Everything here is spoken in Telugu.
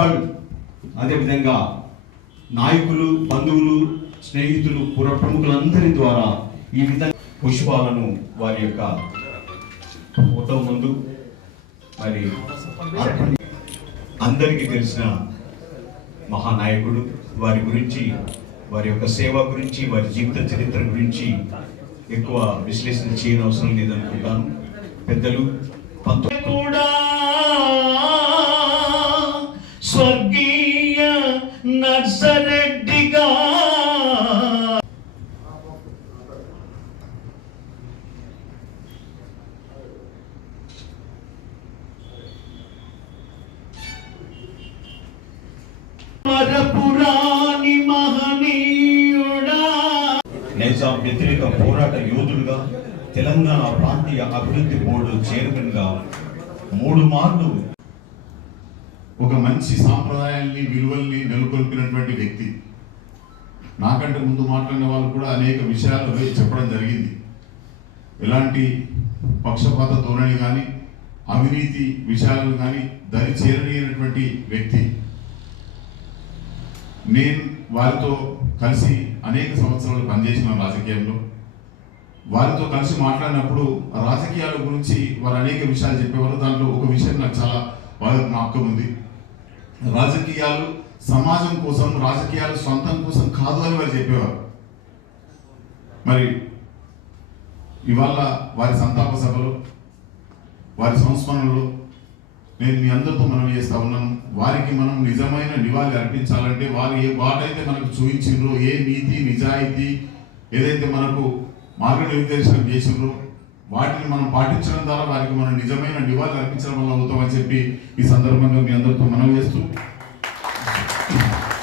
ప్రిన్సిపాల్ అదేవిధంగా నాయకులు బంధువులు స్నేహితులు పుర ప్రముఖులందరి ద్వారా ఈ విధంగా పుష్పాలను వారి యొక్క ఫోటో ముందు మరి అందరికీ తెలిసిన మహానాయకుడు వారి గురించి వారి యొక్క సేవ గురించి వారి జీవిత చరిత్ర గురించి ఎక్కువ విశ్లేషణ చేయనవసరం లేదనుకుంటాను. పెద్దలు పంతొమ్మిది స్వర్గీయ నర్సరెడ్డిగా. మరపురాని మహనీయుడా. నిజాం వ్యతిరేక పోరాట యోధుడుగా తెలంగాణ ప్రాంతీయ అభివృద్ధి బోర్డు చైర్మన్గా మూడు మార్లు ఒక మంచి సాంప్రదాయాల్ని విలువల్ని నెలకొల్పినటువంటి వ్యక్తి. నాకంటే ముందు మాట్లాడిన వాళ్ళు కూడా అనేక విషయాలు చెప్పడం జరిగింది. ఎలాంటి పక్షపాత ధోరణి కానీ అవినీతి విషయాలను కానీ దరి చేరనీయనటువంటి వ్యక్తి. నేను వారితో కలిసి అనేక సంవత్సరాలు పనిచేసిన రాజకీయంలో. వారితో కలిసి మాట్లాడినప్పుడు రాజకీయాల గురించి వారు అనేక విషయాలు చెప్పేవారు. దాంట్లో ఒక విషయం నాకు చాలా బాగా జ్ఞాపకం ఉంది. రాజకీయాలు సమాజం కోసం రాజకీయాలు సొంతం కోసం కాదు అని వారు చెప్పేవారు. మరి ఇవాళ వారి సంతాప సభలో వారి సంస్మరణలో నేను మీ అందరితో మనం చేస్తా ఉన్నాను వారికి మనం నిజమైన నివాళి అర్పించాలంటే వారు ఏ వాటైతే మనకు చూపించిండ్రో ఏ నీతి నిజాయితీ ఏదైతే మనకు మార్గనిర్దేశనం చేసిండ్రో వాటిని మనం పాటించడం ద్వారా వారికి మనం నిజమైన నివాళి అర్పించడం వల్ల అవుతామని చెప్పి ఈ సందర్భంగా మీ అందరితో మనం చేస్తూ